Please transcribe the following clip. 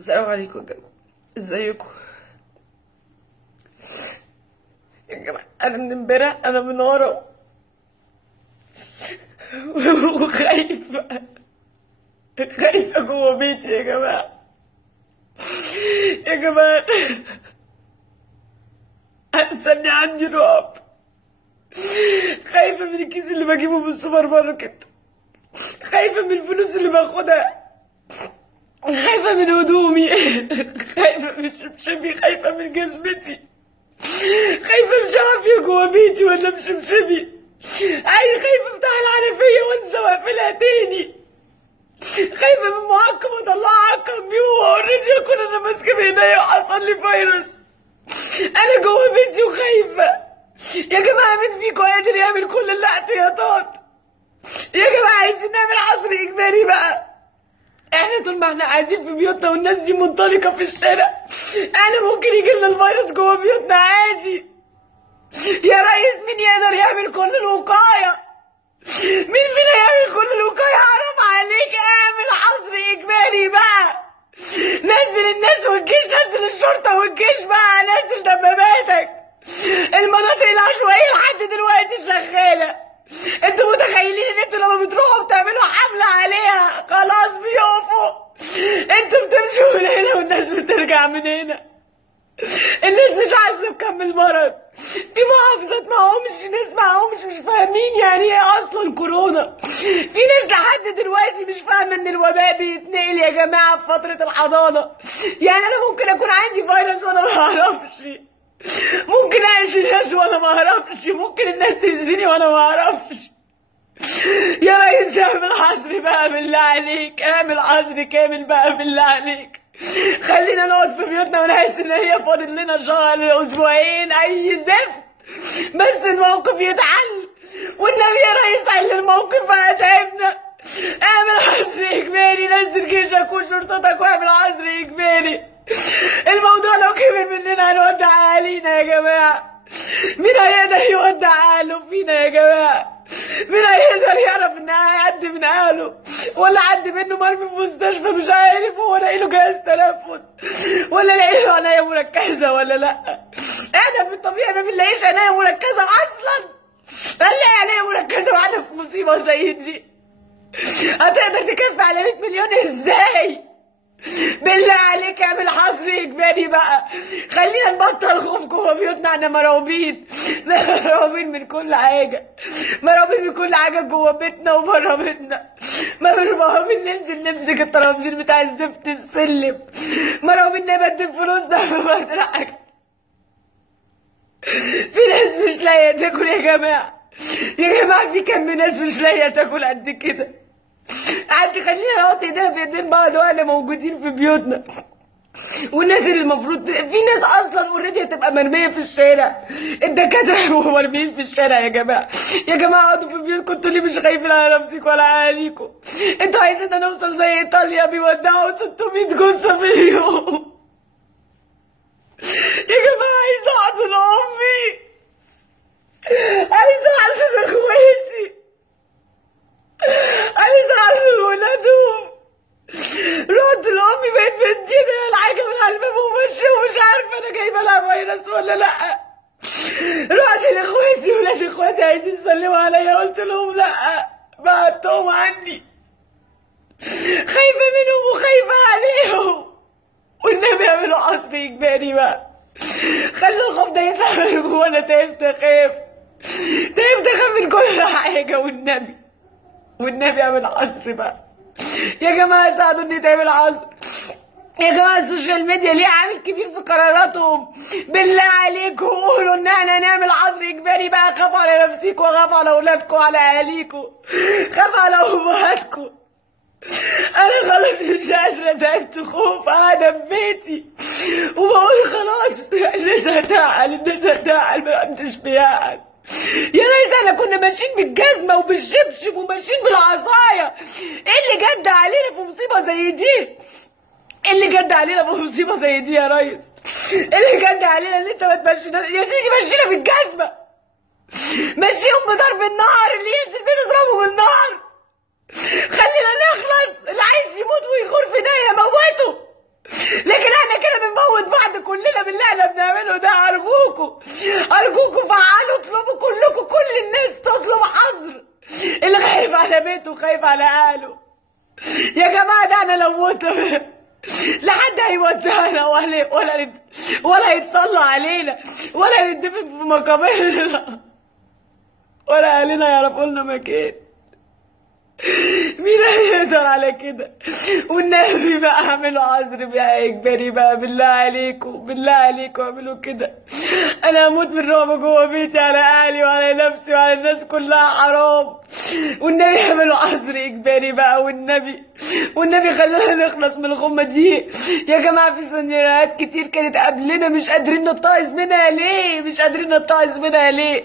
السلام عليكم يا جماعة، ازيكم يا جماعة؟ انا من امبارح انا منهارة وخايفة جوه بيتي يا جماعة. يا جماعة حاسة اني عندي رعب، خايفة من الكيس اللي بجيبه من السوبر ماركت، خايفة من الفلوس اللي باخدها، خايفة من هدومي، خايفة من شبشبي، خايفة من جزمتي، خايفة مش عارفة جوا بيتي ولا بشبشبي، خايفة افتح الحنفية وانسى واقفلها تاني، خايفة من معقم اطلعها عقم يوم اوريدي اكون انا ماسكة بايديا وحصل لي فيروس. انا جوا بيتي وخايفة. يا جماعة مين فيكم قادر يعمل كل الاحتياطات؟ يا جماعة عايزين نعمل عصر اجباري بقى. احنا طول ما احنا قاعدين في بيوتنا والناس دي منطلقة في الشارع، احنا ممكن يجيلنا الفيروس جوا بيوتنا عادي. يا ريس مين يقدر يعمل كل الوقاية؟ مين فينا يعمل كل الوقاية؟ حرام عليك، اعمل حظر اجباري بقى. نزل الناس والجيش، نزل الشرطة والجيش بقى، نزل دباباتك. المناطق العشوائية لحد دلوقتي شغالة. انتوا متخيلين ان انتوا لما بتروحوا بتعملوا حملة عليها خلاص بيقفوا؟ انتوا بتمشوا من هنا والناس بترجع من هنا. الناس مش عايزة بكم المرض. في محافظات ناس معهمش مش فاهمين يعني ايه اصلا كورونا. في ناس لحد دلوقتي مش فاهمة ان الوباء بيتنقل يا جماعة في فترة الحضانة. يعني انا ممكن اكون عندي فيروس وانا ما اعرفش، ممكن اذي ناس وانا ما اعرفش، ممكن الناس تاذيني وانا ما اعرفش. يا ريس اعمل حظر بقى بالله عليك، اعمل حظر كامل بقى بالله عليك. خلينا نقعد في بيوتنا ونحس ان هي فاضل لنا شهر اسبوعين اي زفت، بس الموقف يتحل. والنبي يا ريس حل الموقف بقى، تعبنا. اعمل حظر اجباري، نزل جيشك وشرطتك واعمل حظر اجباري. الموضوع لو كبر مننا هنودع اهالينا يا جماعه. مين هيقدر يودع اهله فينا يا جماعه؟ مين هيقدر يعرف ان حد من اهله ولا حد منه مرمي في مستشفى مش عارف هو لاقي له جهاز تنفس ولا لاقي له عنايه مركزه ولا لا؟ احنا في الطبيعي ما بنلاقيش عنايه مركزه اصلا. هنلاقي عنايه مركزه واحنا في مصيبه زي دي؟ هتقدر تكفي على 100 مليون ازاي؟ بالله عليك اعمل حظر اجباري بقى. خلينا نبطل خوف جوه بيوتنا، احنا مرعوبين من كل حاجه، مرعوبين من كل حاجه جوه بيتنا وبره بيتنا، مرعوبين ننزل نمسك الترابيزين بتاع الزفت السلم، مرعوبين نبدل فلوسنا في حاجه. في ناس مش لاقيه تاكل يا جماعه. يا جماعه في كم ناس مش لاقيه تاكل قد كده. خلينا نحط ايدينا في ايدين بعض واحنا موجودين في بيوتنا. والناس اللي المفروض في ناس اصلا اوريدي هتبقى مرميه في الشارع. الدكاتره هيبقوا مرميين في الشارع يا جماعه. يا جماعه اقعدوا في بيوتكم، انتوا ليه مش خايفين على نفسكم ولا على اهاليكم؟ انتوا عايزيننا نوصل زي ايطاليا بيودعوا 600 جثه في اليوم. يا جماعه عايزه احضن امي، عايزه احضن اخواتي، عايزه احضن ولادهم. رحت لامي بقيت بدينا الحاجه من على الباب وماشيه ومش عارفه انا جايبه لها فيروس ولا لا. رحت لاخواتي، ولاد اخواتي عايزين يسلموا عليا، قلت لهم لا، بعدتهم عني، خايفه منهم وخايفه عليهم. والنبي اعملوا حظر اجباري بقى، خلوا الخوف ده يطلع من جوه. انا تعبت اخاف من كل حاجه. والنبي اعمل حظر بقى يا جماعه، ساعدوا ان يتعمل حظر. يا جماعه السوشيال ميديا ليه عامل كبير في قراراتهم؟ بالله عليكم قولوا ان احنا نعمل حظر اجباري بقى. خافوا على نفسيكم وخافوا على اولادكم وعلى اهاليكم، خافوا على امهاتكم. انا خلاص مش قادره، تعبت خوف، قاعده في بيتي وبقول خلاص الناس هتعقل، ما حدش بيعقل. يا ريس احنا كنا ماشيين بالجزمه وبالشبشب وماشيين بالعصايه. ايه اللي جد علينا في مصيبه زي دي؟ ايه اللي جد علينا في مصيبه زي دي يا ريس؟ ايه اللي جد علينا ان انت ما تمشينا؟ يا سيدي مشينا بالجزمه، مشيهم بضرب النار، اللي ينزل بيه نضربه بالنار. خلينا نخلص، اللي عايز يموت ويغور في ده يموته. احنا بنعمله ده؟ ارجوكوا ارجوكوا فعلوا، اطلبوا كلكم، كل الناس تطلب حظر. اللي خايف على بيته وخايف على اهله. يا جماعه ده انا لو مت لا حد هيودعنا ولا يتصلى علينا ولا ندفن في مقابرنا ولا اهلنا يعرفوا لنا مكان. مين هيقدر على كده؟ والنبي بقى اعملوا عذر بقى اجباري بقى، بالله عليكم بالله عليكم اعملوا كده. انا هموت من رعب جوه بيتي على اهلي وعلى نفسي وعلى الناس كلها، حرام. والنبي اعملوا عذر اجباري بقى، والنبي خلونا نخلص من الغمه دي. يا جماعه في سيناريوهات كتير كانت قبلنا مش قادرين نتعظ منها ليه؟ مش قادرين نتعظ منها ليه؟